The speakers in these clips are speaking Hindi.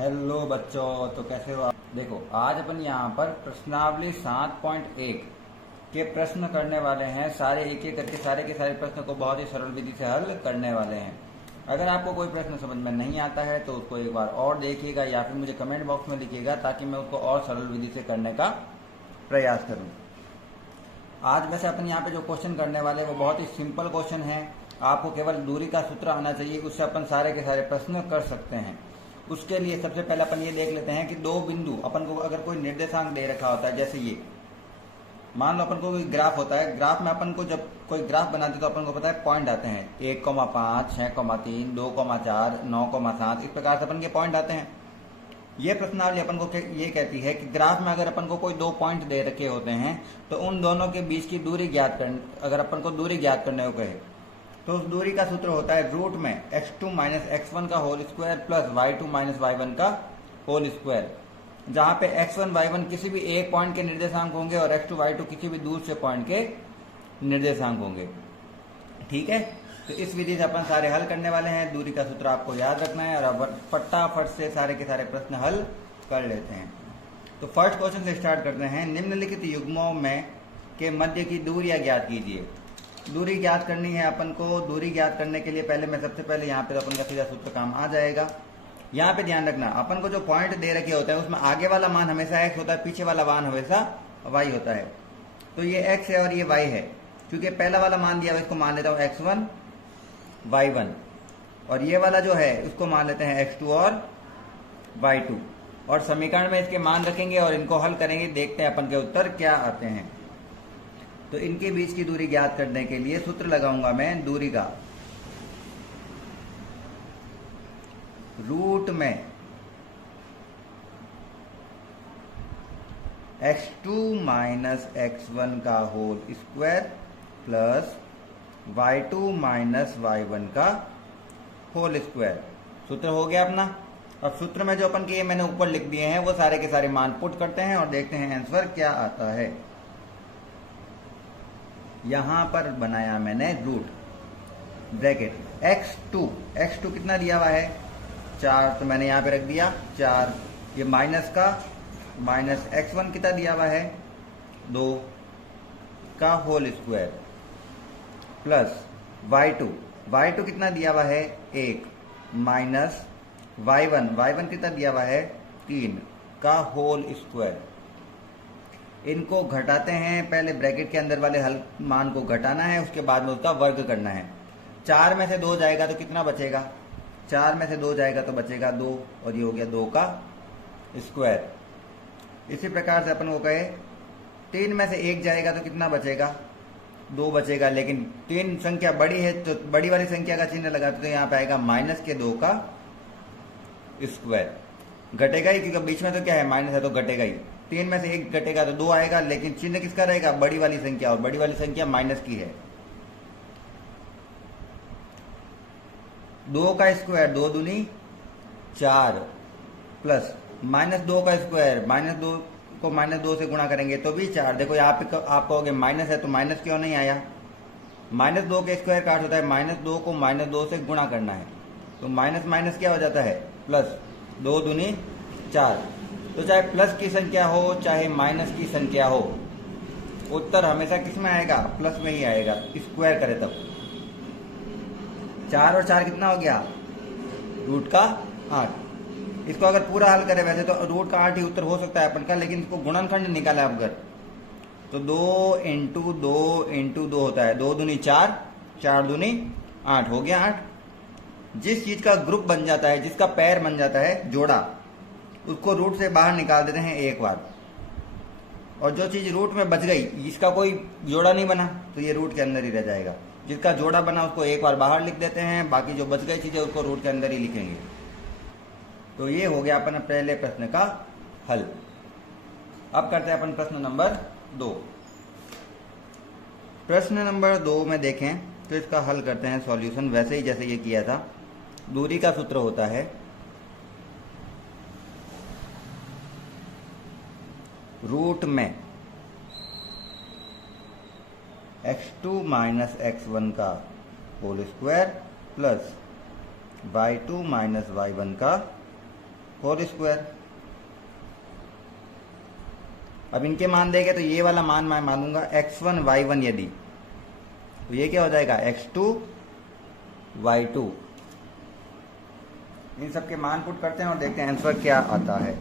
हेलो बच्चों, तो कैसे हो आप? देखो, आज अपन यहाँ पर प्रश्नावली 7.1 के प्रश्न करने वाले हैं। सारे एक एक करके सारे के सारे प्रश्न को बहुत ही सरल विधि से हल करने वाले हैं। अगर आपको कोई प्रश्न समझ में नहीं आता है तो उसको एक बार और देखिएगा या फिर मुझे कमेंट बॉक्स में लिखिएगा ताकि मैं उसको और सरल विधि से करने का प्रयास करूँ। आज वैसे अपन यहाँ पे जो क्वेश्चन करने वाले हैं वो बहुत ही सिंपल क्वेश्चन है। आपको केवल दूरी का सूत्र आना चाहिए, उससे अपन सारे के सारे प्रश्न कर सकते हैं। उसके लिए सबसे पहले अपन ये देख लेते हैं कि दो बिंदु अपन को अगर कोई निर्देशांक दे रखा होता है, जैसे ये मान लो अपन को कोई ग्राफ होता है। ग्राफ में अपन को जब कोई ग्राफ बनाते तो अपन को पता है पॉइंट आते हैं 1,5, 6,3, 2,4, 9,7, इस प्रकार से अपन के पॉइंट आते हैं। ये प्रश्नावली अपन को ये कहती है कि ग्राफ में अगर अपन को कोई दो पॉइंट दे रखे होते हैं तो उन दोनों के बीच की दूरी ज्ञात करने, अगर अपन को दूरी ज्ञात करने को कहे तो उस दूरी का सूत्र होता है रूट में x2 माइनस x1 का whole square plus y2 minus y1 का होल स्क्वायर, जहां पे x1 y1 किसी भी एक पॉइंट के निर्देशांक होंगे और x2 y2 किसी भी दूसरे पॉइंट के निर्देशांक होंगे। ठीक है, तो इस विधि से अपन सारे हल करने वाले हैं। दूरी का सूत्र आपको याद रखना है और अब फटाफट से सारे के सारे प्रश्न हल कर लेते हैं। तो फर्स्ट क्वेश्चन से स्टार्ट करते हैं। निम्नलिखित युग्मों में के मध्य की दूरियां ज्ञात कीजिए। दूरी ज्ञात करनी है अपन को। दूरी ज्ञात करने के लिए पहले मैं सबसे पहले यहाँ पे तो अपन का सीधा सूत्र काम आ जाएगा। यहाँ पे ध्यान रखना, अपन को जो पॉइंट दे रखे होते हैं उसमें आगे वाला मान हमेशा x होता है, पीछे वाला मान हमेशा y होता है। तो ये x है और ये y है। क्योंकि पहला वाला मान दिया हुआ इसको मान लेता हूँ x1 y1 और ये वाला जो है उसको मान लेते हैं x2 और y2 और समीकरण में इसके मान रखेंगे और इनको हल करेंगे। देखते हैं अपन के उत्तर क्या आते हैं। तो इनके बीच की दूरी ज्ञात करने के लिए सूत्र लगाऊंगा मैं दूरी का। रूट में x2 माइनस x1 का whole square plus y2 minus y1 का होल स्क्वायर। सूत्र हो गया अपना। अब सूत्र में जो अपन के ये मैंने ऊपर लिख दिए हैं वो सारे के सारे मान पुट करते हैं और देखते हैं आंसर क्या आता है। यहां पर बनाया मैंने रूट ब्रैकेट x2 कितना दिया हुआ है 4, तो मैंने यहां पे रख दिया 4। ये माइनस का माइनस x1 कितना दिया हुआ है 2 का होल स्क्वायर प्लस y2 कितना दिया हुआ है 1 माइनस y1 कितना दिया हुआ है 3 का होल स्क्वायर। इनको घटाते हैं। पहले ब्रैकेट के अंदर वाले हल मान को घटाना है, उसके बाद में उसका वर्ग करना है। 4 में से 2 जाएगा तो कितना बचेगा 4 में से 2 जाएगा तो बचेगा 2 और ये हो गया 2 का स्क्वायर। इसी प्रकार से अपन को कहे 3 में से 1 जाएगा तो कितना बचेगा 2 बचेगा। लेकिन 3 संख्या बड़ी है तो बड़ी वाली संख्या का चिन्ह लगाते तो यहाँ पे आएगा माइनस के 2 का स्क्वायर। घटेगा ही क्योंकि बीच में तो क्या है माइनस है तो घटेगा ही। 3 में से 1 घटेगा तो 2 आएगा, लेकिन चिन्ह किसका रहेगा बड़ी वाली संख्या, और बड़ी वाली संख्या माइनस की है। 2 का स्क्वायर 2 दूनी 4 प्लस माइनस 2 का स्क्वायर माइनस 2 को माइनस 2 से गुणा करेंगे तो भी 4। देखो यहाँ पे आप कहोगे माइनस है तो माइनस क्यों नहीं आया। माइनस 2 के स्क्वायर का अर्थ होता है माइनस 2 को माइनस 2 से गुणा करना है। तो माइनस माइनस क्या हो जाता है प्लस 2 दूनी 4। तो चाहे प्लस की संख्या हो चाहे माइनस की संख्या हो, उत्तर हमेशा किस में आएगा प्लस में ही आएगा। स्क्वायर करे तब 4 और 4 कितना हो गया रूट का 8। इसको अगर पूरा हल करें वैसे तो रूट का 8 ही उत्तर हो सकता है अपन का, लेकिन इसको गुणनखंड निकाला अगर तो 2 इंटू 2 होता है। 2 दूनी 4, 4 दूनी 8 हो गया 8। जिस चीज का ग्रुप बन जाता है, जिसका पैर बन जाता है जोड़ा, उसको रूट से बाहर निकाल देते हैं एक बार। और जो चीज रूट में बच गई, जिसका कोई जोड़ा नहीं बना, तो ये रूट के अंदर ही रह जाएगा। जिसका जोड़ा बना उसको एक बार बाहर लिख देते हैं, बाकी जो बच गई चीजें उसको रूट के अंदर ही लिखेंगे। तो ये हो गया अपन पहले प्रश्न का हल। अब करते हैं अपन प्रश्न नंबर 2। प्रश्न नंबर 2 में देखें तो इसका हल करते हैं सॉल्यूशन वैसे ही जैसे ये किया था। दूरी का सूत्र होता है रूट में x2 माइनस x1 का whole square plus y2 minus y1 का होल स्क्वायर। अब इनके मान देंगे तो ये वाला मान मैं मानूंगा x1 y1 यदि, तो ये क्या हो जाएगा x2 y2। इन सब के मान पुट करते हैं और देखते हैं आंसर क्या आता है,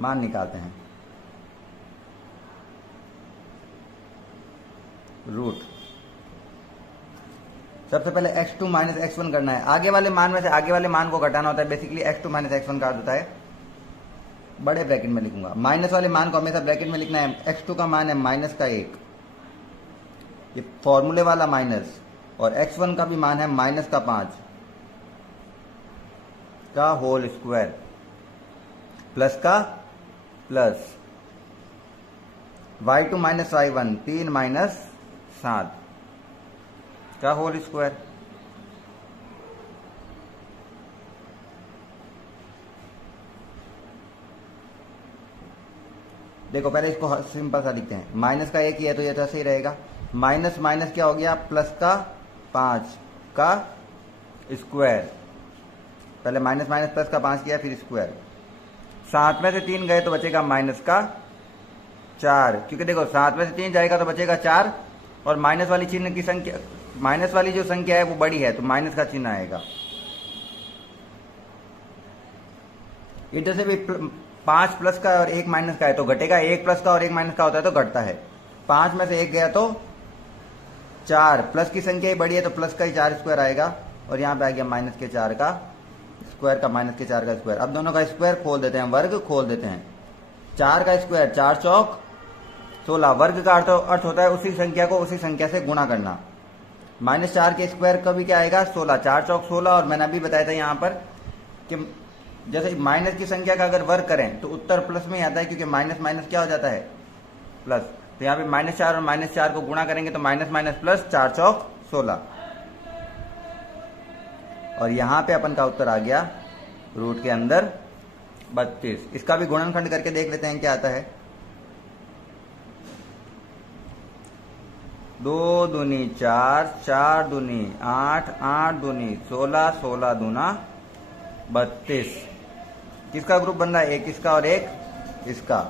मान निकालते हैं। रूट सबसे पहले x2 माइनस x1 करना है। आगे वाले मान में से आगे वाले मान को घटाना होता है। बेसिकली x2 माइनस x1 का अर्थ होता है, बड़े ब्रैकेट में लिखूंगा, माइनस वाले मान को हमेशा ब्रैकेट में लिखना है। x2 का मान है माइनस का 1, ये फॉर्मूले वाला माइनस, और x1 का भी मान है माइनस का 5 का होल स्क्वायर, प्लस का plus y2 minus y1 3 minus 7 का होल स्क्वायर। देखो पहले इसको सिंपल सा लिखते हैं, माइनस का 1 ही है तो ये तो ऐसे ही रहेगा, माइनस माइनस क्या हो गया प्लस का 5 का स्क्वायर। पहले माइनस माइनस प्लस का 5 किया फिर स्क्वायर। 7 में से 3 गए तो बचेगा माइनस का 4, क्योंकि देखो 7 में से 3 जाएगा तो बचेगा 4, और माइनस वाली चिन्ह की संख्या, माइनस वाली जो संख्या है वो बड़ी है तो माइनस का चिन्ह आएगा। इधर से भी 5 प्लस का और 1 माइनस का है तो घटेगा, 1 प्लस का और 1 माइनस का होता है तो घटता है। 5 में से 1 गया तो 4, प्लस की संख्या ही बड़ी है तो प्लस का ही 4 स्क्वायर आएगा, और यहाँ पे आ गया माइनस के 4 का स्क्वायर का माइनस के 4 का स्क्वायर। अब दोनों का स्क्वायर खोल देते हैं, वर्ग खोल देते हैं। 4 का स्क्वायर 4 चौक 16, वर्ग का अर्थ होता है उसी संख्या को उसी संख्या से गुणा करना। माइनस 4 के स्क्वायर का भी क्या आएगा 16, 4 चौक 16, और मैंने अभी बताया था यहाँ पर कि जैसे माइनस की संख्या का अगर वर्ग करें तो उत्तर प्लस में ही आता है, क्योंकि माइनस माइनस क्या हो जाता है प्लस। तो यहाँ पे माइनस 4 और माइनस 4 को गुणा करेंगे तो माइनस माइनस प्लस 4 चौक 16, और यहाँ पे अपन का उत्तर आ गया रूट के अंदर 32। इसका भी गुणनखंड करके देख लेते हैं क्या आता है। 2 दूनी 4, 4 दूनी 8, 8 दूनी 16, 16 दूना 32। किसका ग्रुप बन रहा है, एक इसका और एक इसका,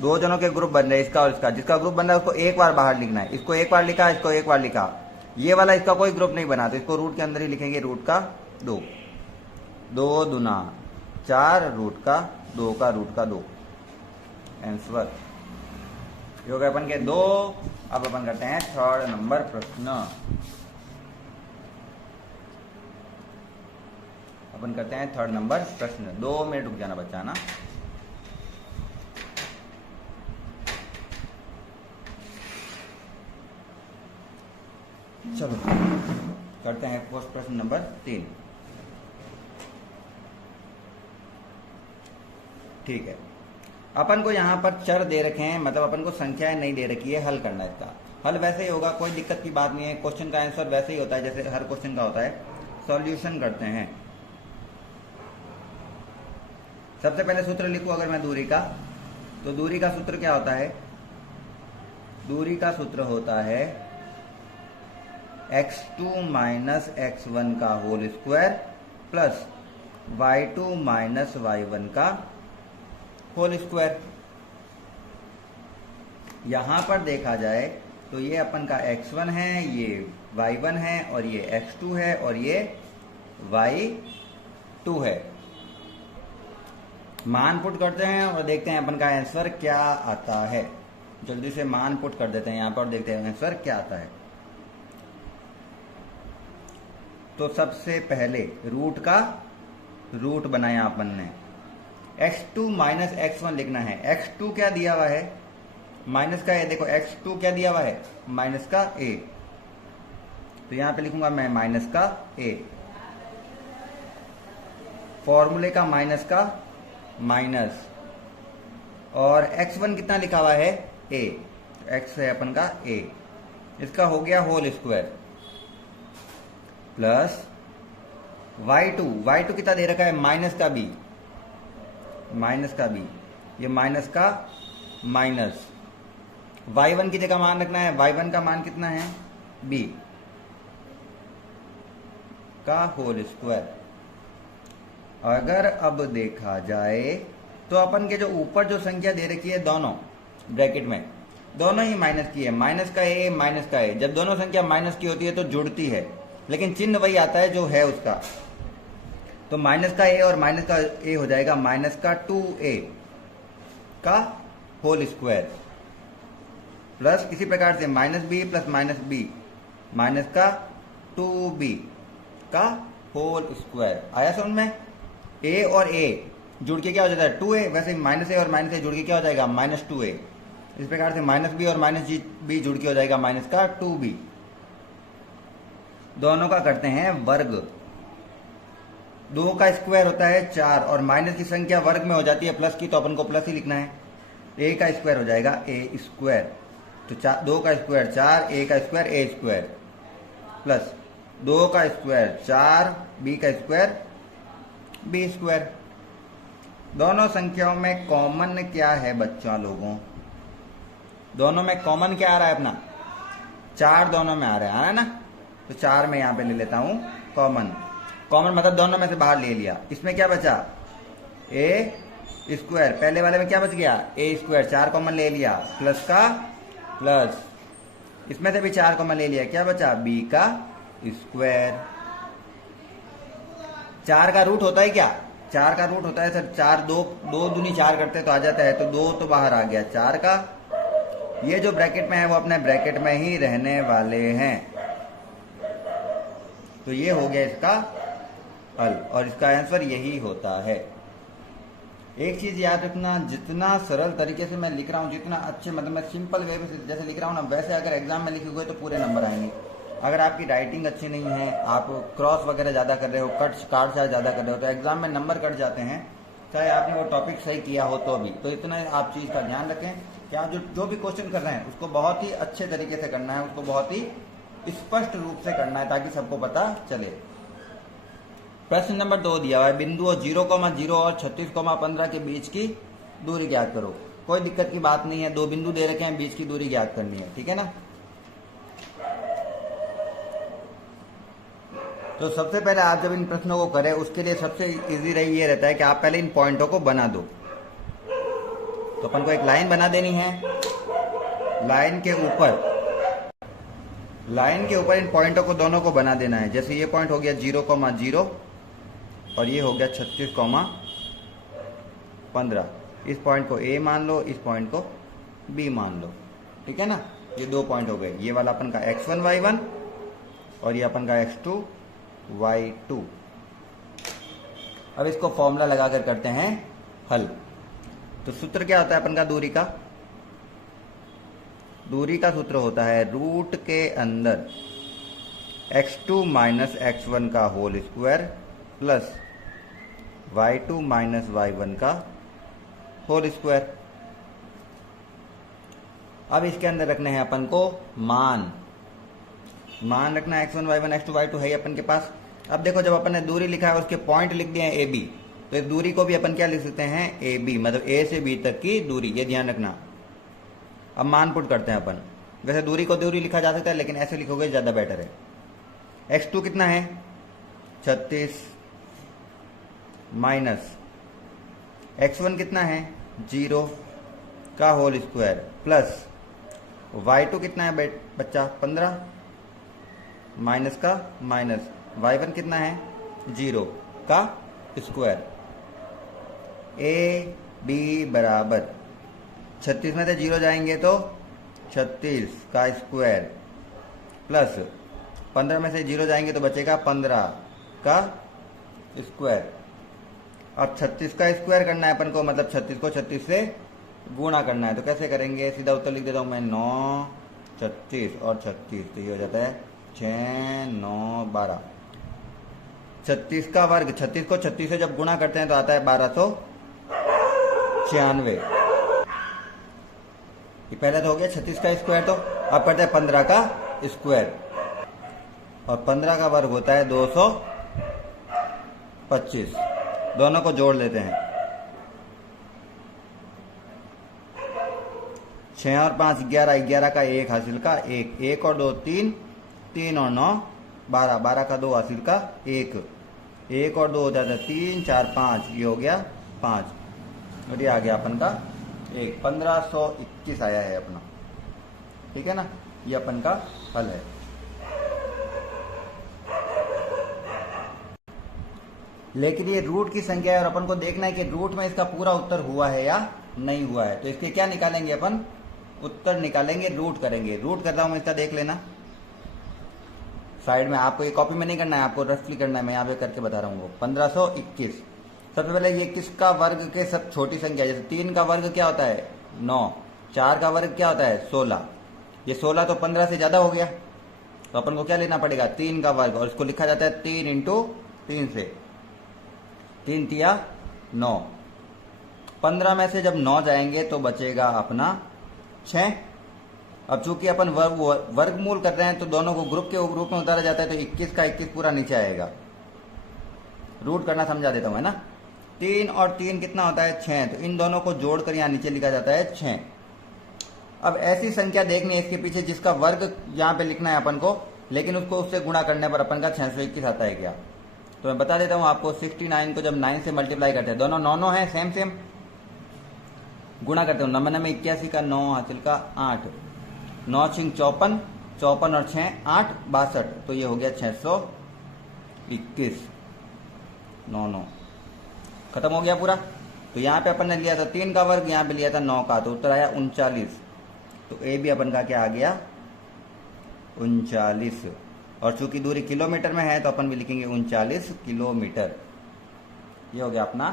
दो जनों के ग्रुप बन रहे हैं, इसका और इसका। जिसका ग्रुप बन रहा है उसको एक बार बाहर लिखना है, इसको एक बार लिखा, इसको एक बार लिखा। ये वाला इसका कोई ग्रुप नहीं बना तो इसको रूट के अंदर ही लिखेंगे, रूट का 2, 2 दूना 4 रूट का 2 का रूट का 2। आंसर ये हो गए अपन के 2। अब अपन करते हैं 3rd नंबर प्रश्न। अपन करते हैं 3rd नंबर प्रश्न। 2 मिनट रुक जाना बच्चा ना। चलो करते हैं पोस्ट प्रश्न नंबर 3। ठीक है, अपन को यहाँ पर चर दे रखे हैं, मतलब अपन को संख्याएं नहीं दे रखी है, हल करना है। इसका हल वैसे ही होगा, कोई दिक्कत की बात नहीं है। क्वेश्चन का आंसर वैसे ही होता है जैसे हर क्वेश्चन का होता है। सॉल्यूशन करते हैं। सबसे पहले सूत्र लिखूं अगर मैं दूरी का, तो दूरी का सूत्र क्या होता है, दूरी का सूत्र होता है x2 माइनस x1 का whole square plus y2 minus y1 का होल स्क्वायर। यहां पर देखा जाए तो ये अपन का x1 है, ये y1 है, और ये x2 है, और ये y2 है। मान पुट करते हैं और देखते हैं अपन का आंसर क्या आता है। जल्दी से मान पुट कर देते हैं यहां पर, देखते हैं आंसर क्या आता है। तो सबसे पहले रूट का रूट बनाया अपन ने, x2 माइनस x1 लिखना है। x2 क्या दिया हुआ है, माइनस का a। देखो x2 क्या दिया हुआ है, माइनस का a, तो यहां पे लिखूंगा मैं माइनस का a। फॉर्मूले का माइनस का माइनस, और x1 कितना लिखा हुआ है a, x है अपन का a। इसका हो गया होल स्क्वायर प्लस y2 कितना दे रखा है, माइनस का b, माइनस का b, ये माइनस का माइनस। y1 की जगह मान रखना है, y1 का मान कितना है b, का होल स्क्वायर। अगर अब देखा जाए तो अपन के जो ऊपर जो संख्या दे रखी है दोनों ब्रैकेट में, दोनों ही माइनस की है, माइनस का ए माइनस का ए। जब दोनों संख्या माइनस की होती है तो जुड़ती है, लेकिन चिन्ह वही आता है जो है उसका। तो माइनस का ए और माइनस का ए हो जाएगा माइनस का 2a का होल स्क्वायर, प्लस इसी प्रकार से माइनस बी प्लस माइनस का 2b का होल स्क्वायर। आया समझ में? a और a जुड़ के क्या हो जाता है 2a, वैसे माइनस ए और माइनस ए जुड़ के क्या हो जाएगा माइनस 2a। इस प्रकार से माइनस बी और माइनस बी जुड़ के हो जाएगा माइनस का 2b। दोनों का करते हैं वर्ग। 2 का स्क्वायर होता है 4 और माइनस की संख्या वर्ग में हो जाती है प्लस की, तो अपन को प्लस ही लिखना है। a का स्क्वायर हो जाएगा a स्क्वायर, तो 2 का स्क्वायर 4, a का स्क्वायर a स्क्वायर, प्लस 2 का स्क्वायर 4, b का स्क्वायर b स्क्वायर। दोनों संख्याओं में कॉमन क्या है बच्चों लोगों? दोनों में कॉमन क्या आ रहा है अपना? 4 दोनों में आ रहा है ना, तो 4 में यहां पे ले लेता हूं कॉमन। कॉमन मतलब दोनों में से बाहर ले लिया। इसमें क्या बचा a स्क्वायर, पहले वाले में क्या बच गया a स्क्वायर, 4 कॉमन ले लिया, प्लस का प्लस, इसमें से भी 4 कॉमन ले लिया, क्या बचा b का स्क्वायर। 4 का रूट होता है क्या? 4 का रूट होता है सर 4, 2 दूनी 4 करते तो आ जाता है, तो 2 तो बाहर आ गया 4 का। ये जो ब्रैकेट में है वो अपने ब्रैकेट में ही रहने वाले हैं, तो ये हो गया इसका हल और इसका आंसर यही होता है। एक चीज याद रखना, जितना सरल तरीके से मैं लिख रहा हूँ, जितना अच्छे मतलब मैं सिंपल वे में जैसे लिख रहा हूँ ना, वैसे अगर एग्जाम में लिखोगे तो पूरे नंबर आएंगे। अगर आपकी राइटिंग अच्छी नहीं है, आप क्रॉस वगैरह ज़्यादा कर रहे हो, कार्ड ज़्यादा कर रहे हो, तो एग्जाम में नंबर कट जाते हैं, चाहे आपने वो टॉपिक सही किया हो तो भी। तो इतना आप चीज़ का ध्यान रखें कि आप जो भी क्वेश्चन कर रहे हैं उसको बहुत ही अच्छे तरीके से करना है, उसको बहुत ही स्पष्ट रूप से करना है ताकि सबको पता चले। प्रश्न नंबर 2 दिया हुआ है, बिंदुओं 0,0 और 36,15 के बीच की दूरी ज्ञात करो। कोई दिक्कत की बात नहीं है, 2 बिंदु दे रखे हैं, बीच की दूरी ज्ञात करनी है, ठीक है ना। तो सबसे पहले आप जब इन प्रश्नों को करें उसके लिए सबसे इजी रही ये रहता है कि आप पहले इन पॉइंटों को बना दो। तो अपन को एक लाइन बना देनी है, लाइन के ऊपर इन पॉइंटों को दोनों को बना देना है। जैसे ये पॉइंट हो गया 0,0 और ये हो गया 36,15। इस पॉइंट को A मान लो, इस पॉइंट को B मान लो, ठीक है ना। ये 2 पॉइंट हो गए, ये वाला अपन का x1 y1 और ये अपन का x2 y2। अब इसको फॉर्मूला लगाकर करते हैं हल। तो सूत्र क्या होता है अपन का दूरी का? दूरी का सूत्र होता है रूट के अंदर x2 माइनस x1 का whole square plus y2 minus y1 का होल स्क्वायर। अब इसके अंदर रखने हैं अपन को मान रखना है x1 y1 x2 y2 है अपन के पास। अब देखो जब अपन ने दूरी लिखा है उसके पॉइंट लिख दिए हैं AB, तो इस दूरी को भी अपन क्या लिख सकते हैं AB, मतलब A से B तक की दूरी, ये ध्यान रखना। अब मान पुट करते हैं अपन। वैसे दूरी को दूरी लिखा जा सकता है लेकिन ऐसे लिखोगे ज्यादा बेटर है। x2 कितना है 36 माइनस x1 कितना है 0 का होल स्क्वायर प्लस y2 कितना है बच्चा 15 माइनस का माइनस y1 कितना है 0 का स्क्वायर। A B बराबर 36 में से 0 जाएंगे तो 36 का स्क्वायर प्लस 15 में से 0 जाएंगे तो बचेगा 15 का स्क्वायर। अब 36 का स्क्वायर करना है अपन को, मतलब 36 को 36 से गुणा करना है। तो कैसे करेंगे? सीधा उत्तर लिख देता हूं मैं 9 36 और 36, तो ये हो जाता है 6 9 12। 36 का वर्ग, 36 को 36 से जब गुणा करते हैं तो आता है 1296। ये पहले तो हो गया 36 का स्क्वायर, तो अब करते हैं 15 का स्क्वायर और 15 का वर्ग होता है 225। दोनों को जोड़ लेते हैं, 6 और 5 11, 11 का 1 हासिल का 1, 1 और 2 3, 3 और 9 12, 12 का 2 हासिल का 1, 1 और 2 हो जाता है 3, 4, 5, ये हो गया 5 और ये आ गया अपन का 1, 1521 आया है अपना। ठीक है ना, ये अपन का हल है। लेकिन ये रूट की संख्या है और अपन को देखना है कि रूट में इसका पूरा उत्तर हुआ है या नहीं हुआ है। तो इसके क्या निकालेंगे अपन, उत्तर निकालेंगे, रूट करेंगे। रूट कर रहा हूं मैं इसका, देख लेना साइड में। आपको ये कॉपी में नहीं करना है, आपको रफली करना है, मैं यहाँ पे करके बता रहा हूँ। 1521 सबसे पहले ये किसका वर्ग के सब छोटी संख्या, जैसे 3 का वर्ग क्या होता है 9, 4 का वर्ग क्या होता है 16, ये 16 तो 15 से ज्यादा हो गया, तो अपन को क्या लेना पड़ेगा 3 का वर्ग, और इसको लिखा जाता है 3 इंटू 3 से, 3 तिया 9, 15 में से जब 9 जाएंगे तो बचेगा अपना 6। अब चूंकि अपन वर्गमूल कर रहे हैं तो दोनों को ग्रुप के रूप में उतारा जाता है, तो 21 का 21 पूरा नीचे आएगा। रूट करना समझा देता हूं, है ना। 3 और 3 कितना होता है 6, तो इन दोनों को जोड़कर यहां नीचे लिखा जाता है 6। अब ऐसी संख्या देखनी है इसके पीछे जिसका वर्ग यहां पे लिखना है अपन को, लेकिन उसको उससे गुणा करने पर अपन का 621 आता है क्या। तो मैं बता देता हूं आपको, 69 को जब 9 से मल्टीप्लाई करते हैं, दोनों 9 है, सेम सेम, गुणा करते हो 9 में 81 का 9 हासिल का 8, 9 छिंग 54, 54 और 6 8, 62, तो ये हो गया 621, 9 खत्म हो गया पूरा। तो यहाँ पे अपन ने लिया था 3 का वर्ग, यहाँ पे लिया था 9 का, तो उत्तर आया 39। तो ए भी अपन का क्या आ गया 39, और चूंकि दूरी किलोमीटर में है तो अपन भी लिखेंगे 39 किलोमीटर। ये हो गया अपना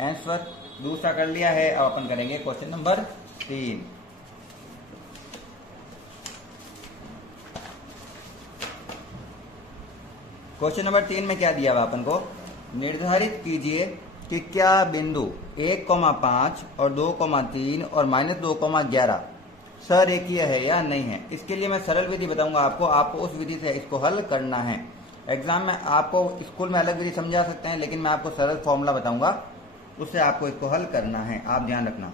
आंसर। दूसरा कर लिया है, अब अपन करेंगे क्वेश्चन नंबर 3। क्वेश्चन नंबर 3 में क्या दिया हुआ अपन को, निर्धारित कीजिए कि क्या बिंदु 1,5 और 2,3 और -2,11 सरेखीय है या नहीं है। इसके लिए मैं सरल विधि बताऊंगा आपको उस विधि से इसको हल करना है। एग्जाम में आपको स्कूल में अलग विधि समझा सकते हैं, लेकिन मैं आपको सरल फॉर्मूला बताऊंगा, उससे आपको इसको हल करना है, आप ध्यान रखना।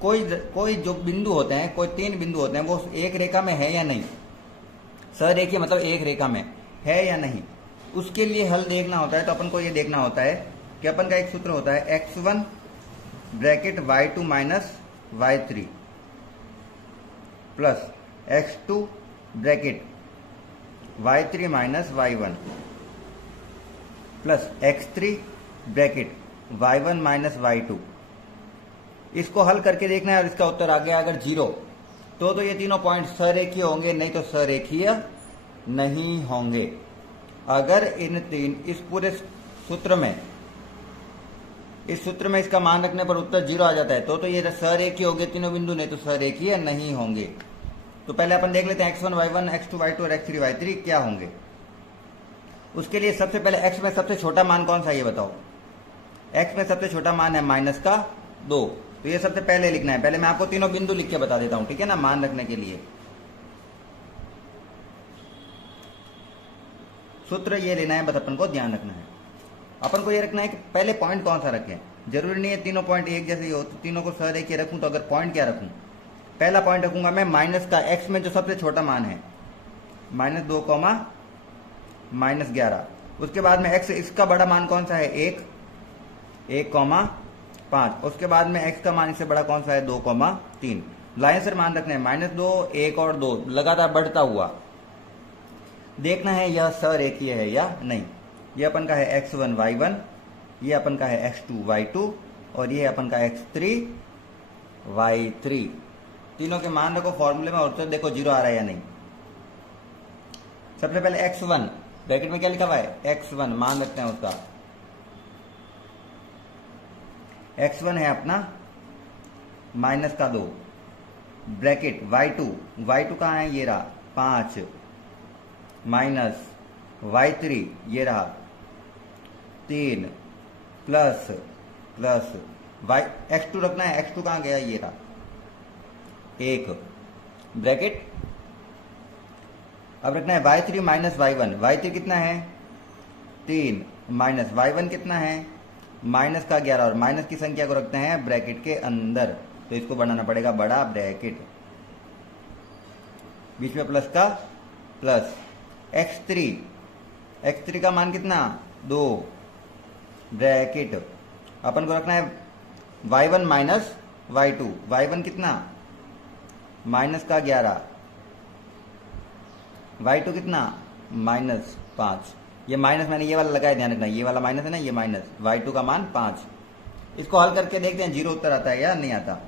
कोई जो बिंदु होते हैं, कोई 3 बिंदु होते हैं, वो एक रेखा में है या नहीं, सरेखीय मतलब एक रेखा में है या नहीं, उसके लिए हल देखना होता है। तो अपन को ये देखना होता है कि अपन का एक सूत्र होता है x1 bracket y2 minus y3 plus x2 bracket y3 minus y1 plus x3 bracket y1 minus y2। इसको हल करके देखना है, और इसका उत्तर आ गया अगर 0, तो ये तीनों पॉइंट सरेखीय होंगे, नहीं तो सरेखीय नहीं होंगे। अगर इन 3 इस पूरे सूत्र में इसका मान रखने पर उत्तर 0 आ जाता है, तो ये सरेखीय होंगे तीनों बिंदु, नहीं तो सरेखीय नहीं होंगे। तो पहले अपन देख लेते हैं x1 y1 x2 y2 और x3 y3 क्या होंगे। उसके लिए सबसे पहले x में सबसे छोटा मान कौन सा है ये बताओ। x में सबसे छोटा मान है -2, तो ये सबसे पहले लिखना है। पहले मैं आपको तीनों बिंदु लिख के बता देता हूं, ठीक है ना, मान रखने के लिए। सूत्र ये लेना है, बस अपन को ध्यान रखना है। अपन को ये रखना है कि पहले पॉइंट कौन सा रखें। जरूरी नहीं है तीनों पॉइंट एक जैसे ही हो, तो तीनों को सरेखीय रखूं, तो अगर पॉइंट क्या रखूं, पहला पॉइंट रखूंगा मैं माइनस का, x में जो सबसे छोटा मान है -2, -11। उसके बाद में x, इसका बड़ा मान कौन सा है 1,5। उसके बाद में x का मान इससे बड़ा कौन सा है 2,3। लाइन से मान रखने हैं -2, 1 और 2 लगातार बढ़ता हुआ। देखना है यह सरेखीय है या नहीं। यह अपन का है x1 y1, ये अपन का है x2 y2 और ये अपन का x3 y3। तीनों के मान रखो फॉर्मूले में, और तो देखो 0 आ रहा है या नहीं। सबसे पहले x1 ब्रैकेट में क्या लिखा हुआ है x1 मान रखते हैं उसका। x1 है अपना -2 ब्रैकेट y2 कहाँ है ये रहा 5 माइनस y3 ये रहा 3 प्लस x2 रखना है। x2 कहाँ गया ये रहा 1 ब्रैकेट। अब रखना है y3 माइनस y1। y3 कितना है 3 माइनस y1 कितना है -11, और माइनस की संख्या को रखते हैं ब्रैकेट के अंदर, तो इसको बनाना पड़ेगा बड़ा ब्रैकेट। बीच में प्लस का प्लस x3 का मान कितना 2 ब्रैकेट अपन को रखना है y1 माइनस y2 y1 कितना माइनस का 11 y2 कितना माइनस 5 ये माइनस मैंने ये वाला लगाया ध्यान रखना ये वाला माइनस है ना ये माइनस y2 का मान 5 इसको हल करके देखते हैं 0 उत्तर आता है या नहीं आता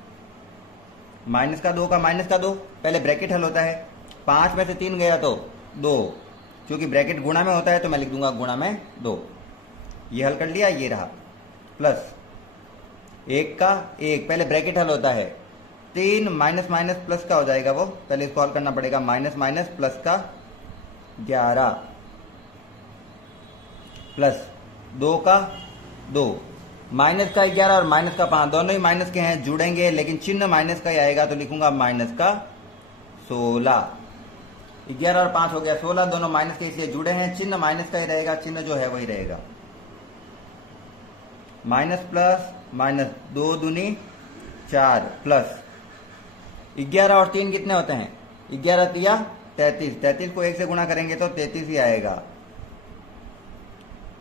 माइनस का 2 पहले ब्रैकेट हल होता है 5 में से 3 गया तो 2 क्योंकि ब्रैकेट गुणा में होता है तो मैं लिख दूंगा गुणा में 2 ये हल कर लिया ये रहा प्लस 1 का 1 पहले ब्रैकेट हल होता है 3 माइनस माइनस प्लस का हो जाएगा वो पहले इसको हल करना पड़ेगा माइनस माइनस प्लस का 11 प्लस 2 का 2 माइनस का 11 और माइनस का 5 दोनों ही माइनस के हैं जुड़ेंगे लेकिन चिन्ह माइनस का ही आएगा तो लिखूंगा माइनस का 16 11 और 5 हो गया 16 दोनों माइनस के इसलिए जुड़े हैं चिन्ह माइनस का ही रहेगा चिन्ह जो है वही रहेगा माइनस प्लस माइनस 2 दूनी 4 प्लस 11 और 3 कितने होते हैं 11 तिया 33 को 1 से गुणा करेंगे तो 33 ही आएगा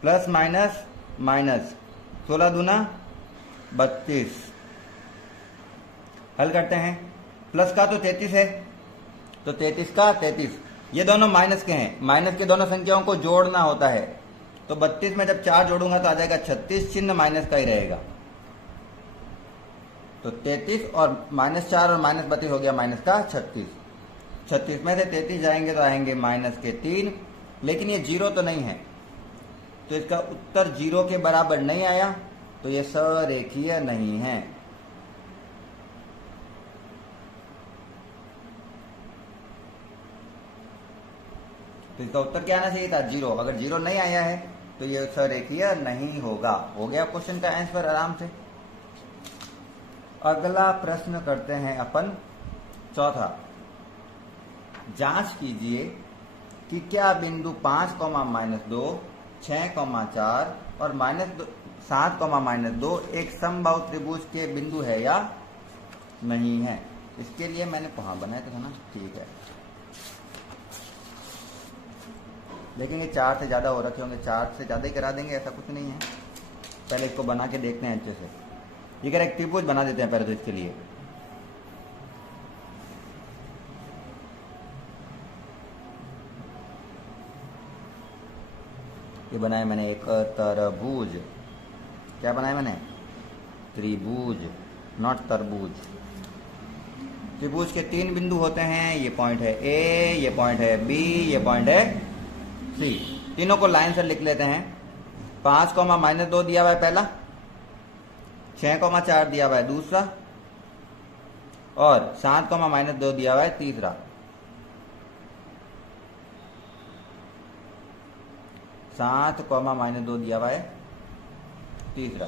प्लस माइनस माइनस 16 दूना 32 हल करते हैं प्लस का तो 33 है तो 33 का 33 ये दोनों माइनस के हैं माइनस के दोनों संख्याओं को जोड़ना होता है तो 32 में जब 4 जोड़ूंगा तो आ जाएगा 36 चिन्ह माइनस का ही रहेगा तो 33 और -4 और -32 हो गया माइनस का 36 में से 33 जाएंगे तो आएंगे माइनस के 3 लेकिन ये 0 तो नहीं है तो इसका उत्तर 0 के बराबर नहीं आया तो ये सरेखीय नहीं है तो इसका उत्तर क्या आना चाहिए था 0 अगर 0 नहीं आया है तो ये सरेखीय नहीं होगा हो गया क्वेश्चन का आंसर आराम से अगला प्रश्न करते हैं अपन चौथा जांच कीजिए कि क्या बिंदु 5, -2 6,4 और -7,-2 एक समबाहु त्रिभुज के बिंदु है या नहीं है इसके लिए मैंने कहाँ बनाया था ना ठीक है देखेंगे 4 से ज्यादा हो रखे होंगे 4 से ज्यादा ही करा देंगे ऐसा कुछ नहीं है पहले इसको बना के देखते हैं अच्छे से ये कह रहे एक त्रिभुज बना देते हैं पहले तो इसके लिए ये बनाया मैंने एक तरबूज क्या बनाया मैंने त्रिभुज नॉट तरबूज त्रिभुज के 3 बिंदु होते हैं ये पॉइंट है ए ये पॉइंट है बी ये पॉइंट है सी तीनों को लाइन से लिख लेते हैं 5, -2 दिया हुआ है पहला 6,4 दिया हुआ है दूसरा और 7, -2 दिया हुआ है तीसरा 7, -2 दिया हुआ है तीसरा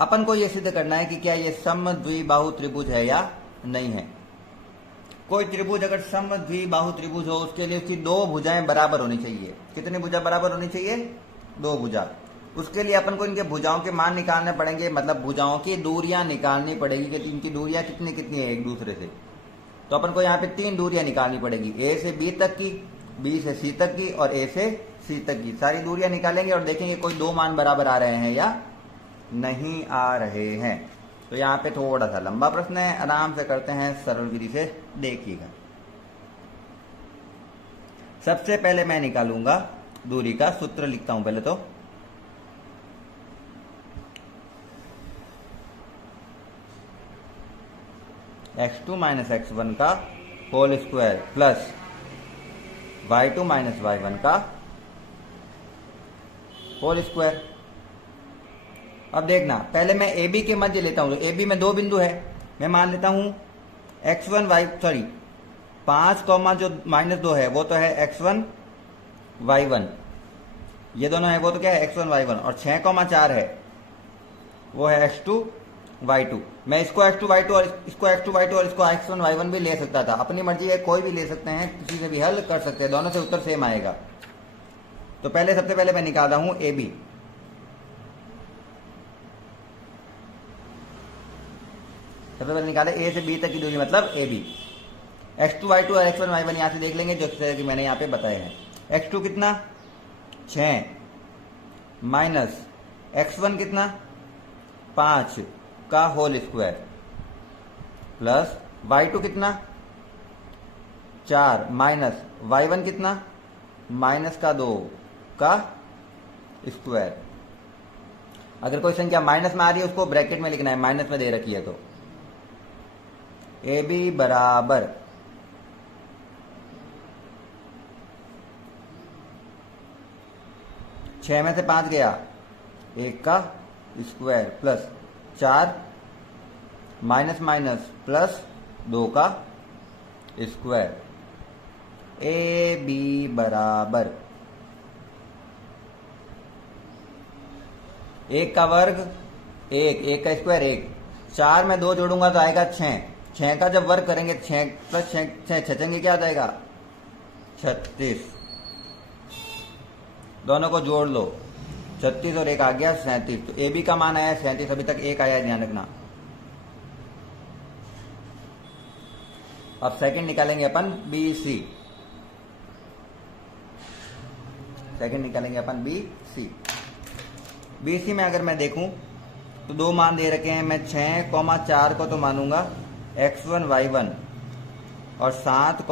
अपन को यह सिद्ध करना है कि क्या यह समद्विबाहु त्रिभुज है या नहीं है कोई त्रिभुज अगर समद्विबाहु त्रिभुज हो उसके लिए उसकी 2 भुजाएं बराबर होनी चाहिए कितनी भुजा बराबर होनी चाहिए 2 भुजा उसके लिए अपन को इनके भुजाओं के मान निकालने पड़ेंगे मतलब भुजाओं की दूरियां निकालनी पड़ेगी कि इनकी दूरियां कितनी कितनी है एक दूसरे से तो अपन को यहाँ पे 3 दूरियां निकालनी पड़ेगी ए से बी तक की बी से सी तक की और ए से सी तक की सारी दूरियां निकालेंगे और देखेंगे कोई 2 मान बराबर आ रहे हैं या नहीं आ रहे हैं तो यहाँ पे थोड़ा सा लंबा प्रश्न है आराम से करते हैं सरल विधि से देखिएगा सबसे पहले मैं निकालूंगा दूरी का सूत्र लिखता हूं पहले तो x2 - x1 का whole square plus y2 - y1 का होल स्क्वायर अब देखना पहले मैं ए बी के मध्य लेता हूं तो ए बी में 2 बिंदु है मैं मान लेता हूं x1 5, जो -2 है वो तो है x1 y1 ये दोनों है वो तो क्या है x1 y1 और 6,4 है वो है x2 y2 मैं इसको x2 y2 और इसको x2 y2 और इसको x1 y1 भी ले सकता था अपनी मर्जी है कोई भी ले सकते हैं किसी से भी हल कर सकते हैं दोनों से उत्तर सेम आएगा तो सबसे पहले मैं निकालता हूं ए बी सबसे पहले निकाले ए से बी तक की दूरी मतलब ए बी x2 y2 और x1 y1 यहां से देख लेंगे जो कि मैंने यहां पे बताए हैं। x2 कितना 6 माइनस x1 कितना 5 का होल स्क्वायर प्लस y2 कितना 4 माइनस y1 कितना माइनस का 2 का स्क्वायर। अगर कोई संख्या माइनस में आ रही है उसको ब्रैकेट में लिखना है, माइनस में दे रखी है तो ए बी बराबर 6 में से 5 गया 1 का square plus 4 minus minus plus 2 का स्क्वायर। ए बी बराबर 1 का वर्ग 1 का स्क्वायर 1, 4 में 2 जोड़ूंगा तो आएगा 6 का जब वर्ग करेंगे 6 प्लस 6 छचेंगे क्या आ जाएगा 36। दोनों को जोड़ लो 36 और 1 आ गया 37। तो ए बी का मान आया 37, अभी तक 1 आया, ध्यान रखना। अब सेकंड निकालेंगे अपन बी सी, सेकंड निकालेंगे अपन बी सी। बी सी में अगर मैं देखूं तो 2 मान दे रखे हैं, मैं 6,4 को तो मानूंगा x1 y1 और 7,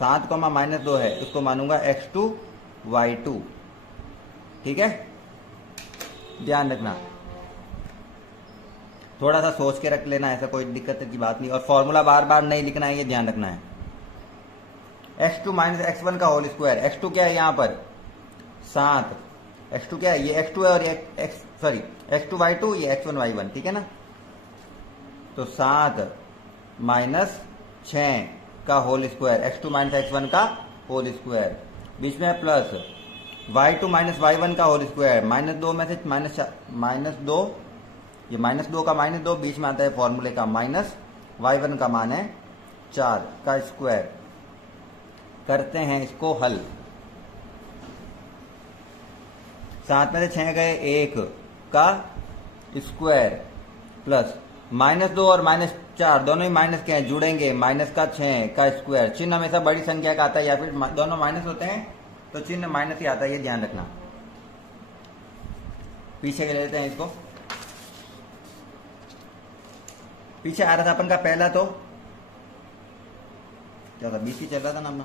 7 माइनस 2 है उसको मानूंगा x2 y2। ठीक है, ध्यान रखना, थोड़ा सा सोच के रख लेना, ऐसा कोई दिक्कत की बात नहीं। और फॉर्मूला बार बार नहीं लिखना है, ये ध्यान रखना है। x2 माइनस x1 का होल स्क्वायर, x2 क्या है यहाँ पर 7, x2 क्या है ये x2 है और ये x2 y2 ये x1 y1, ठीक है ना। तो 7 माइनस 6 का whole square, x2 minus x1 का होल स्क्वायर, बीच में प्लस y2 माइनस y1 का होल स्क्वायर, -2 में से -2, ये -2 का -2 बीच में आता है फॉर्मूले का माइनस y1 का मान है 4 का स्क्वायर। करते हैं इसको हल, 7 में से 6 गए 1 का स्क्वायर प्लस -2 और -4 दोनों ही माइनस के हैं, जुड़ेंगे माइनस का 6 का स्क्वायर। चिन्ह हमेशा बड़ी संख्या का आता है, या फिर दोनों माइनस होते हैं तो चिन्ह माइनस ही आता है, ये ध्यान रखना। पीछे के लेते हैं इसको, पीछे आ रहा था अपन का पहला, तो क्या था बीसी चल रहा था ना अपना।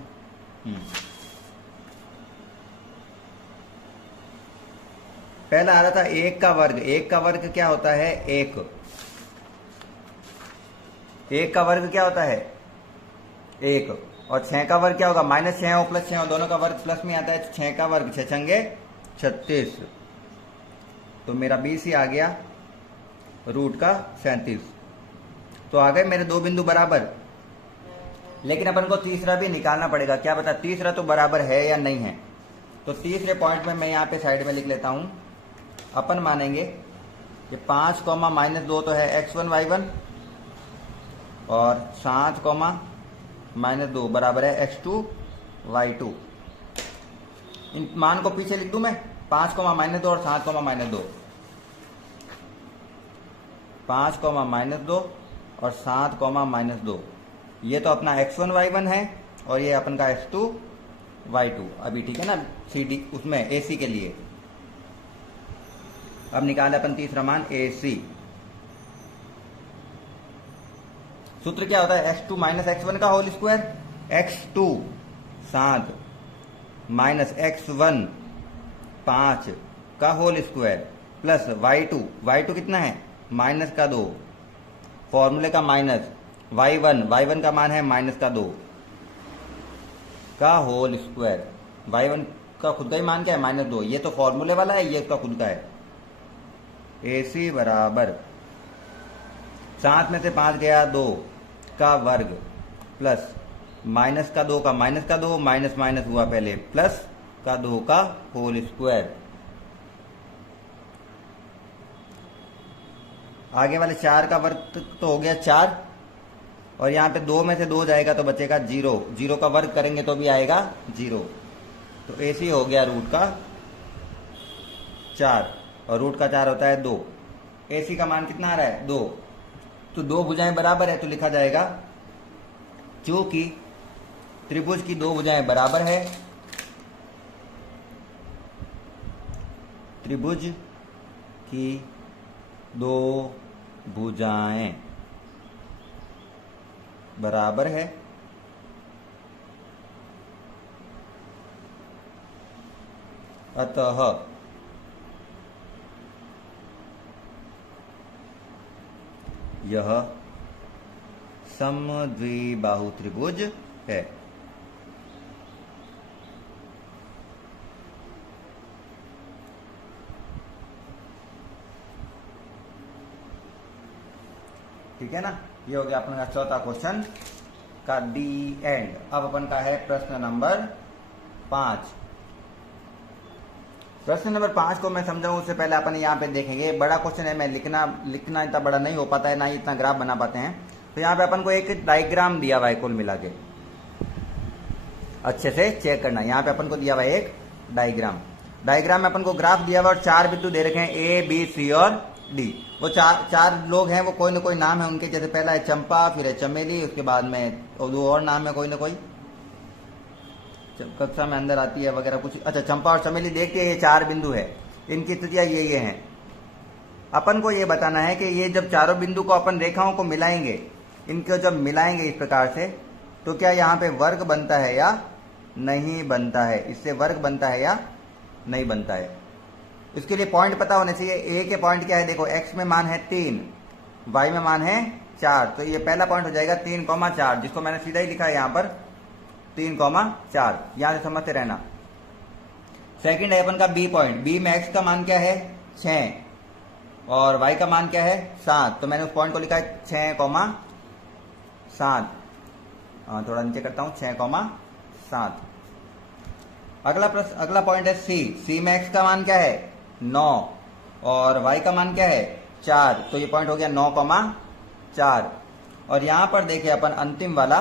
पहला आ रहा था 1 का वर्ग, 1 का वर्ग क्या होता है 1 का वर्ग क्या होता है 1, और 6 का वर्ग क्या होगा -6 और +6 और दोनों का वर्ग प्लस में आता है। 6 का वर्ग 6 छंगे 36, तो मेरा BC आ गया रूट का 37। तो आ गए मेरे 2 बिंदु बराबर, लेकिन अपन को तीसरा भी निकालना पड़ेगा। क्या बता तीसरा तो बराबर है या नहीं है। तो तीसरे पॉइंट में मैं यहाँ पे साइड में लिख लेता हूं, अपन मानेंगे कि 5, -2 तो है x1 y1 और 7, -2 बराबर है x2 y2। इन मान को पीछे लिख दूं मैं, 5, -2 और 7, -2, 5, -2 और 7, -2। ये तो अपना x1 y1 है और ये अपन का x2 y2 अभी, ठीक है ना, CD उसमें AC के लिए। अब निकाले अपन तीसरा मान AC। सूत्र क्या होता है x2 माइनस x1 का whole square, x2 7 minus x1 5 का होल स्क्वायर प्लस y2 कितना है माइनस का 2, फॉर्मूले का माइनस y1 का मान है माइनस का 2 का होल स्क्वायर। y1 का खुद का ही मान क्या है -2, ये तो फॉर्मूले वाला है, ये उसका खुद का है। AC बराबर 7 में से 5 गया 2 का वर्ग प्लस माइनस का 2 का -2, माइनस माइनस हुआ पहले, प्लस का 2 का होल स्क्वायर। आगे वाले 4 का वर्ग तो हो गया 4, और यहाँ पे 2 में से 2 जाएगा तो बचेगा 0, 0 का वर्ग करेंगे तो भी आएगा 0। तो AC हो गया रूट का 4, और रूट का 4 होता है 2। AC का मान कितना आ रहा है 2, तो 2 भुजाएं बराबर है तो लिखा जाएगा चूंकि त्रिभुज की दो भुजाएं बराबर है, त्रिभुज की दो भुजाएं बराबर है, अतः यह समद्विबाहु त्रिभुज है। ठीक है ना, ये हो गया अपना चौथा क्वेश्चन का दी एंड। अब अपन का है प्रश्न नंबर 5। प्रश्न नंबर 5 को मैं समझाऊं उससे पहले अपन यहाँ पे देखेंगे, बड़ा क्वेश्चन है, मैं लिखना इतना बड़ा नहीं हो पाता है, ना ही इतना ग्राफ बना पाते हैं। तो यहाँ पे अपन को एक डायग्राम दिया हुआ है, कुल मिला के अच्छे से चेक करना। यहाँ पे अपन को दिया हुआ है एक डायग्राम में अपन को ग्राफ दिया हुआ और 4 बिंदु दे रखे हैं ए, बी, सी और डी। वो चार लोग हैं, वो कोई ना कोई नाम है उनके, जैसे पहला है चंपा, फिर है चमेली, उसके बाद में दो और नाम है कोई ना कोई, कक्षा में अंदर आती है वगैरह कुछ। अच्छा, चंपा और चमेली देखते हैं, ये 4 बिंदु है, इनकी स्थितियां ये हैं। अपन को ये बताना है कि ये जब चारों बिंदु को अपन रेखाओं को मिलाएंगे, इनको जब मिलाएंगे इस प्रकार से, तो क्या यहाँ पे वर्ग बनता है या नहीं बनता है, इससे वर्ग बनता है या नहीं बनता है। इसके लिए पॉइंट पता होने चाहिए। ए के पॉइंट क्या है, देखो x में मान है 3, y में मान है 4, तो ये पहला पॉइंट हो जाएगा 3,4, जिसको मैंने सीधा ही लिखा है यहाँ पर 3,4, यहां से समझते रहना। सेकंड है अपन का बी पॉइंट, बी में x का मान क्या है 6 और y का मान क्या है 7, तो मैंने उस पॉइंट को लिखा है 6,7। थोड़ा नीचे करता हूं, 6,7। अगला पॉइंट है सी में x का मान क्या है 9 और y का मान क्या है 4, तो ये पॉइंट हो गया 9,4। और यहां पर देखिए अपन अंतिम वाला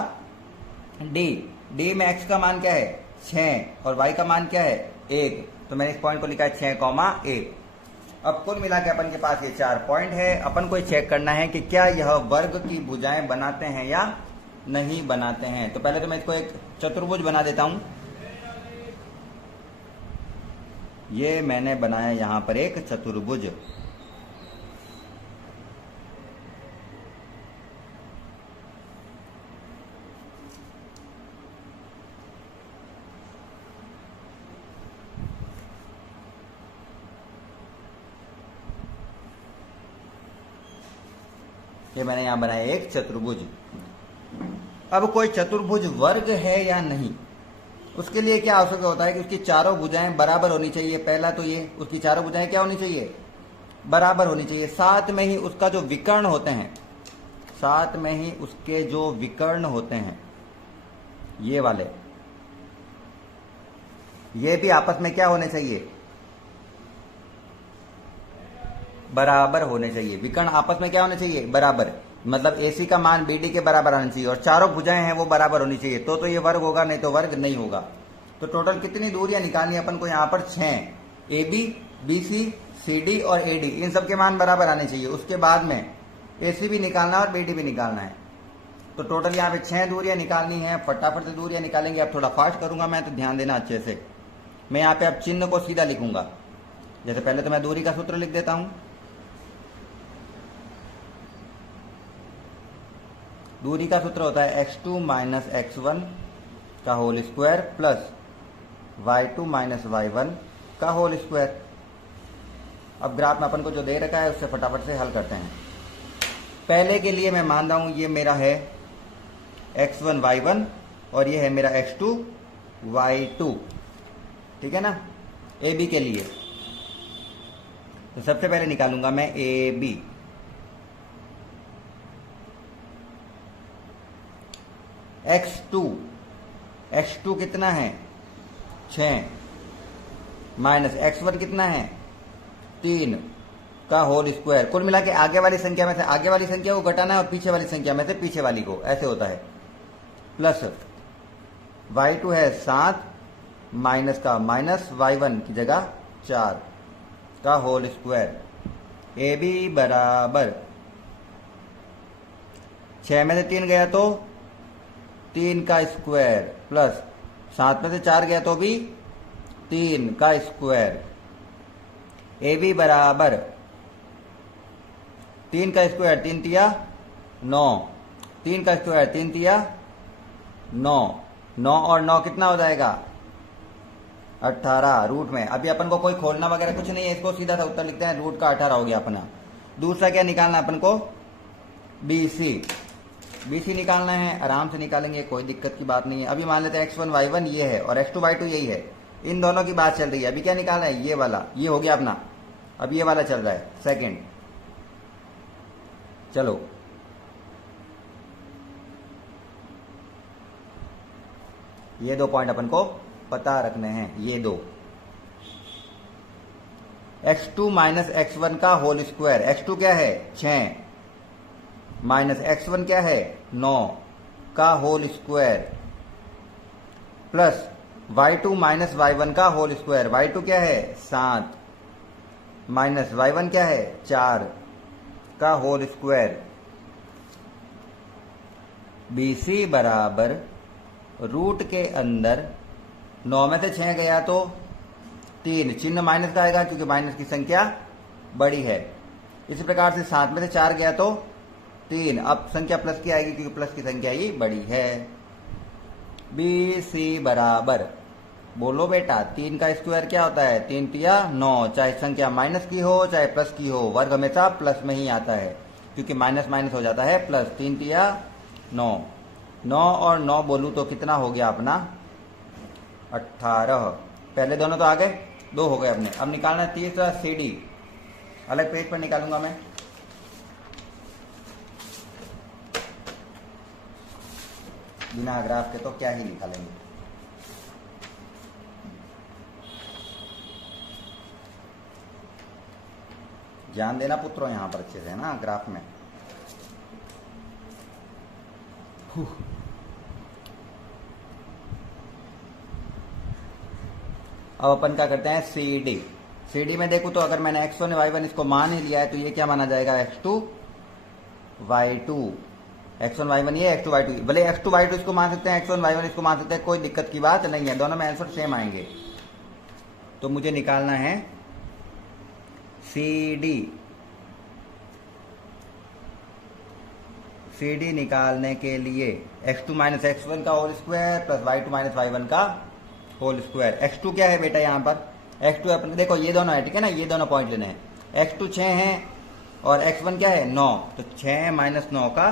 डी में x का मान क्या है 6 और y का मान क्या है 1, तो मैंने इस पॉइंट को लिखा है 6,1। अब कुल मिला के अपन के पास ये 4 पॉइंट है। अपन को चेक करना है कि क्या यह वर्ग की भुजाएं बनाते हैं या नहीं बनाते हैं। तो पहले तो मैं इसको एक चतुर्भुज बना देता हूं। ये मैंने बनाया यहां पर एक चतुर्भुज। ये मैंने यहां बनाया एक चतुर्भुज। अब कोई चतुर्भुज वर्ग है या नहीं, उसके लिए क्या आवश्यक होता है कि उसकी चारों भुजाएं बराबर होनी चाहिए। पहला तो ये, उसकी चारों भुजाएं क्या होनी चाहिए, बराबर होनी चाहिए। साथ में ही उसका जो विकर्ण होते हैं, साथ में ही उसके जो विकर्ण होते हैं, ये वाले, ये भी आपस में क्या होने चाहिए, बराबर होने चाहिए। विकर्ण आपस में क्या होने चाहिए, बराबर। मतलब AC का मान BD के बराबर आना चाहिए और चारों भुजाएं हैं वो बराबर होनी चाहिए, तो ये वर्ग होगा, नहीं तो वर्ग नहीं होगा। तो टोटल कितनी दूरियां निकालनी अपन को यहाँ पर 6, AB, BC, CD और AD, इन सब के मान बराबर आने चाहिए। उसके बाद में AC भी निकालना है और BD भी निकालना है। तो टोटल यहाँ पे 6 दूरियां निकालनी है। फटाफट से दूरियां निकालेंगे। अब थोड़ा फास्ट करूंगा मैं, तो ध्यान देना अच्छे से। मैं यहाँ पे अब चिन्ह को सीधा लिखूंगा। जैसे पहले तो मैं दूरी का सूत्र लिख देता हूं। दूरी का सूत्र होता है x2 माइनस x1 का whole square plus y2 minus y1 का होल स्क्वायर। अब ग्राफ में अपन को जो दे रखा है उससे फटाफट से हल करते हैं। पहले के लिए मैं मान रहा हूं ये मेरा है x1 y1 और ये है मेरा x2 y2, ठीक है ना। AB के लिए तो सबसे पहले निकालूंगा मैं AB। x2 कितना है 6 माइनस x1 कितना है 3 का होल स्क्वायर। कुल मिला के आगे वाली संख्या में से आगे वाली संख्या को घटाना है और पीछे वाली संख्या में से पीछे वाली को, ऐसे होता है। प्लस y2 है 7 माइनस का माइनस y1 की जगह 4 का होल स्क्वायर। AB बराबर 6 में से 3 गया तो 3 का स्क्वायर प्लस 7 में से 4 गया तो भी 3 का स्क्वायर। ए बी बराबर 3 का स्क्वायर 3 तिया 9, 3 का स्क्वायर 3 तिया 9, 9 और 9 कितना हो जाएगा 18 रूट में। अभी अपन को कोई खोलना वगैरह कुछ नहीं है, इसको सीधा सा उत्तर लिखते हैं, रूट का 18 हो गया अपना। दूसरा क्या निकालना अपन को, BC। BC निकालना है, आराम से निकालेंगे, कोई दिक्कत की बात नहीं है। अभी मान लेते हैं x1 y1 ये है और x2 y2 यही है, इन दोनों की बात चल रही है। अभी क्या निकालना है, ये वाला, ये हो गया अपना, अब ये वाला चल रहा है सेकंड। चलो ये 2 पॉइंट अपन को पता रखने हैं, ये 2। x2 माइनस x1 का होल स्क्वायर, x2 क्या है 6 माइनस x1 क्या है 9 का whole square plus y2 minus y1 का होल स्क्वायर, y2 क्या है 7 माइनस y1 क्या है 4 का होल स्क्वायर। BC बराबर रूट के अंदर 9 में से 6 गया तो 3, चिन्ह माइनस का आएगा क्योंकि माइनस की संख्या बड़ी है। इसी प्रकार से 7 में से 4 गया तो 3, अब संख्या प्लस की आएगी क्योंकि प्लस की संख्या ही बड़ी है। BC बराबर, बोलो बेटा 3 का स्क्वायर क्या होता है 3 तिया 9, चाहे संख्या माइनस की हो चाहे प्लस की हो, वर्ग हमेशा प्लस में ही आता है क्योंकि माइनस माइनस हो जाता है प्लस। 3 तिया 9, 9 और 9 बोलूं तो कितना हो गया अपना 18। पहले दोनों तो आ गए, 2 हो गए अपने। अब निकालना तीसरा CD, अलग पेज पर निकालूंगा मैं। बिना ग्राफ के तो क्या ही निकालेंगे। ध्यान देना पुत्रों यहां पर अच्छे से ना ग्राफ में। अब अपन क्या करते हैं CD। CD में देखो तो अगर मैंने x1 y1 इसको मान ही लिया है तो ये क्या माना जाएगा x2 y2। x1 y1 ये x2 y2, भले x2 y2 इसको मान सकते हैं, x1 y1 इसको मान सकते हैं, कोई दिक्कत की बात नहीं है, दोनों में आंसर सेम आएंगे। तो मुझे निकालना है CD। CD निकालने के लिए x2 माइनस x1 का whole square plus y2 minus y1 का होल स्क्वायर। x2 क्या है बेटा यहाँ पर, x2 अपने देखो ये दोनों है, ठीक है ना, ये दोनों पॉइंट लेने हैं। x2 6 है और x1 क्या है 9, तो 6 माइनस 9 का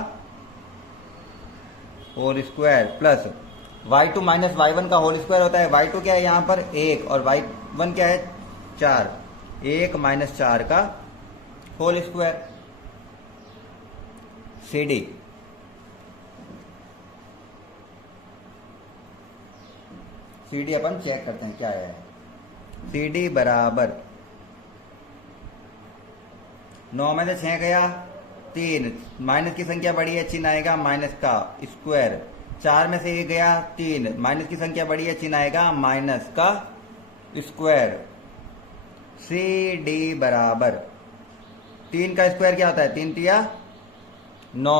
whole square plus y2 minus y1 का होल स्क्वायर होता है, y2 क्या है यहाँ पर 1 और y1 क्या है 4, 1 माइनस 4 का होल स्क्वायर। CD CD अपन चेक करते हैं क्या है। CD बराबर 9 में से 6 गया 3, माइनस की संख्या बड़ी है चिन्ह आएगा माइनस का स्क्वायर। 4 में से 1 गया 3, माइनस की संख्या बड़ी है चिन्ह आएगा माइनस का स्क्वायर। CD बराबर 3 का स्क्वायर क्या होता है 3 तिया 9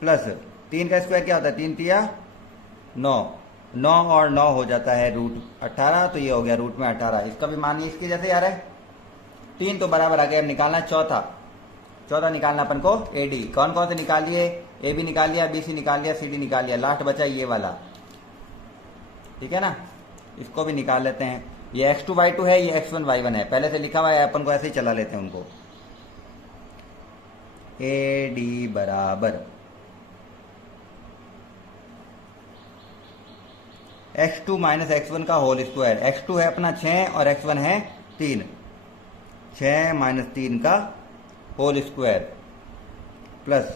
प्लस 3 का स्क्वायर क्या होता है 3 तिया 9, 9 और 9 हो जाता है रूट 18, तो ये हो गया रूट में 18। इसका भी मान इसके जैसे आ रहा है 3 तो बराबर आ गया। अब निकालना चौथा निकालना अपन को AD। कौन कौन से निकाल लिए, AB निकाल लिया, BC निकाल लिया, CD निकाल लिया, लास्ट बचा ये वाला, ठीक है ना, इसको भी निकाल लेते हैं। ये x2 y2 है, ये x1 y1 है, पहले से लिखा हुआ है, अपन को ऐसे ही चला लेते हैं उनको। AD बराबर x2 माइनस x1 का होल स्क्वायर। x2 है अपना 6 और x1 है 3, 6 माइनस 3 का whole square plus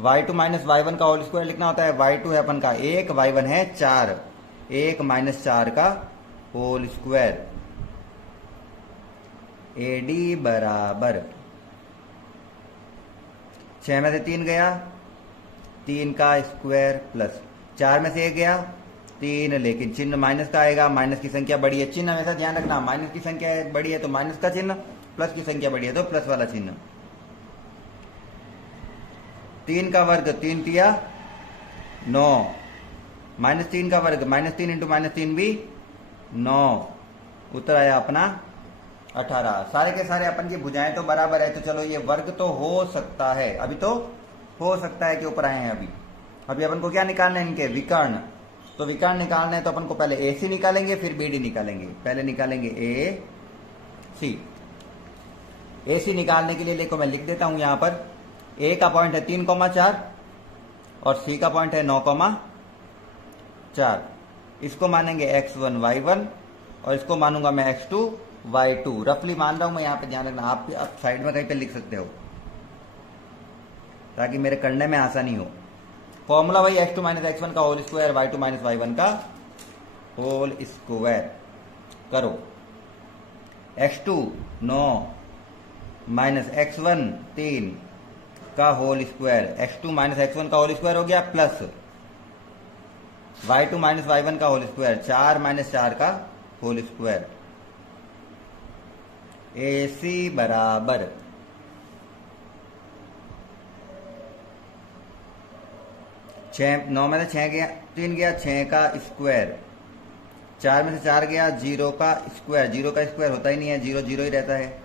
y2 minus y1 का होल स्क्वायर लिखना होता है, y2 है अपन का 1, y1 है 4, 1 माइनस 4 का होल स्क्वायर। AD बराबर 6 में से 3 गया 3 का स्क्वायर प्लस 4 में से 1 गया 3, लेकिन चिन्ह माइनस का आएगा, माइनस की संख्या बड़ी है, चिन्ह हमेशा ध्यान रखना, माइनस की संख्या बड़ी है तो माइनस का चिन्ह, प्लस की संख्या बड़ी है तो प्लस वाला चिन्ह। 3 का वर्ग 3 तिया 9, -3 का वर्ग, -3 इंटू -3 भी 9, उत्तर आया अपना 18। सारे के सारे अपन की भुजाएं तो बराबर है, तो चलो ये वर्ग तो हो सकता है, अभी तो हो सकता है कि ऊपर आए हैं। अभी अपन को क्या निकालना है, इनके विकर्ण। तो विकर्ण निकालना है तो अपन को पहले ए सी निकालेंगे, फिर बी डी निकालेंगे। पहले निकालेंगे ए सी। ए सी निकालने के लिए देखो मैं लिख देता हूं यहां पर, ए का पॉइंट है 3,4 और सी का पॉइंट है 9,4। इसको मानेंगे x1 y1 और इसको मानूंगा मैं x2 y2। रफली मान रहा हूं मैं, यहां पे ध्यान रखना, आप साइड में कहीं पे लिख सकते हो ताकि मेरे करने में आसानी हो। फॉर्मूला वही x2 माइनस x1 का whole square, y2 minus y1 का होल स्क्वायर। करो, x2 9 माइनस x1 3 का whole square, x2 minus x1 का होल स्क्वायर हो गया, प्लस y2 माइनस y1 का होल स्क्वायर, 4 माइनस 4 का होल स्क्वायर। AC बराबर 9 में से 6 गया, 3 गया, 6 का स्क्वायर, 4 में से 4 गया, 0 का स्क्वायर। 0 का स्क्वायर होता ही नहीं है, 0 0 ही रहता है।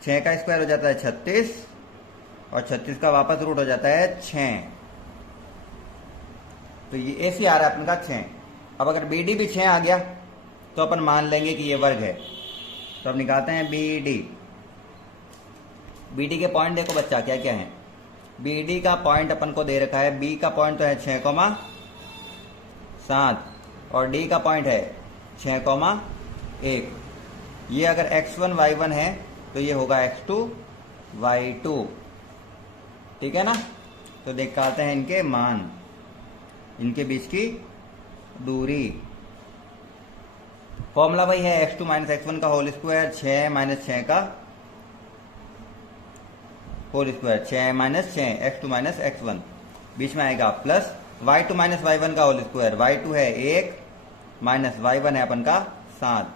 6 का स्क्वायर हो जाता है 36 और 36 का वापस रूट हो जाता है 6। तो ये AC आ रहा है अपन का 6। अब अगर BD भी 6 आ गया तो अपन मान लेंगे कि ये वर्ग है। तो अब निकालते हैं BD। BD के पॉइंट देखो बच्चा क्या क्या है। BD का पॉइंट अपन को दे रखा है, B का पॉइंट तो है 6,7 और D का पॉइंट है 6,1। ये अगर x1 y1 है तो ये होगा x2 y2, ठीक है ना। तो दिखाते हैं इनके मान, इनके बीच की दूरी। फॉर्मूला वही है x2 माइनस x1 का होल स्क्वायर, 6 माइनस 6 का whole square, 6 minus 6 x2 minus x1, बीच में आएगा प्लस y2 माइनस y1 का होल स्क्वायर, y2 है 1 माइनस y1 है अपन का 7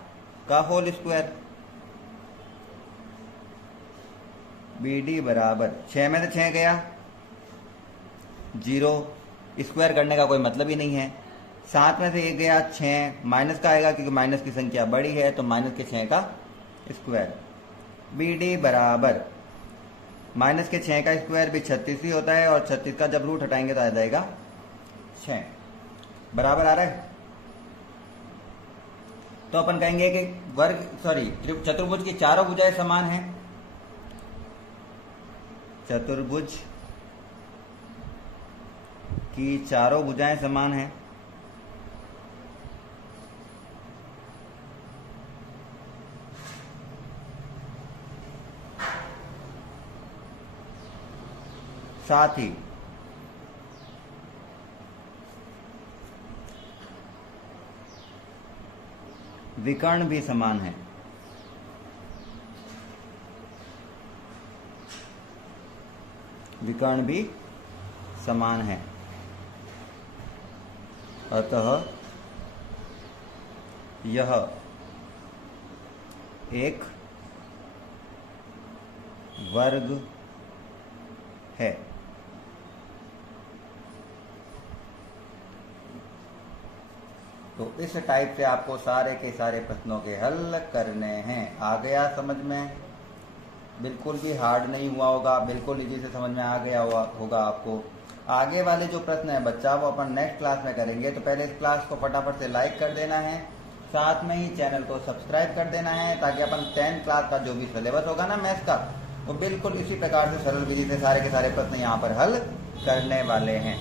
का होल स्क्वायर। BD बराबर 6 में से 6 गया, 0, स्क्वायर करने का कोई मतलब ही नहीं है। 7 में से 1 गया, 6, माइनस का आएगा क्योंकि माइनस की संख्या बड़ी है, तो माइनस के 6 का स्क्वायर। BD बराबर माइनस के 6 का स्क्वायर भी 36 ही होता है और 36 का जब रूट हटाएंगे तो आ जाएगा 6। बराबर आ रहा है। तो अपन कहेंगे कि चतुर्भुज की चारों भुजाएं समान हैं। चतुर्भुज की चारों भुजाएं समान हैं। साथ ही विकर्ण भी समान है। विकर्ण भी समान है, अतः यह एक वर्ग है। तो इस टाइप से आपको सारे के सारे प्रश्नों के हल करने हैं। आ गया समझ में? बिल्कुल भी हार्ड नहीं हुआ होगा, बिल्कुल इजी से समझ में आ गया होगा आपको। आगे वाले जो प्रश्न है बच्चा वो अपन नेक्स्ट क्लास में करेंगे। तो पहले इस क्लास को फटाफट से लाइक कर देना है, साथ में ही चैनल को सब्सक्राइब कर देना है, ताकि अपन 10th क्लास का जो भी सिलेबस होगा ना मैथ्स का, वो बिल्कुल इसी प्रकार से सरल विधि से सारे के सारे प्रश्न यहाँ पर हल करने वाले हैं।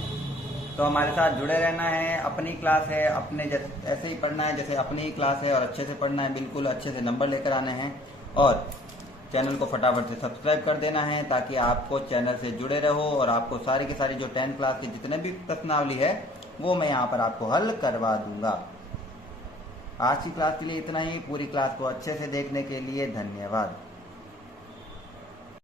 तो हमारे साथ जुड़े रहना है। अपनी क्लास है, अपने ऐसे ही पढ़ना है जैसे अपनी ही क्लास है, और अच्छे से पढ़ना है, बिल्कुल अच्छे से नंबर लेकर आने हैं। और चैनल को फटाफट से सब्सक्राइब कर देना है, ताकि आपको चैनल से जुड़े रहो और आपको सारी की सारी जो 10th क्लास की जितने भी प्रश्नावली है वो मैं यहाँ पर आपको हल करवा दूंगा। आज की क्लास के लिए इतना ही। पूरी क्लास को अच्छे से देखने के लिए धन्यवाद।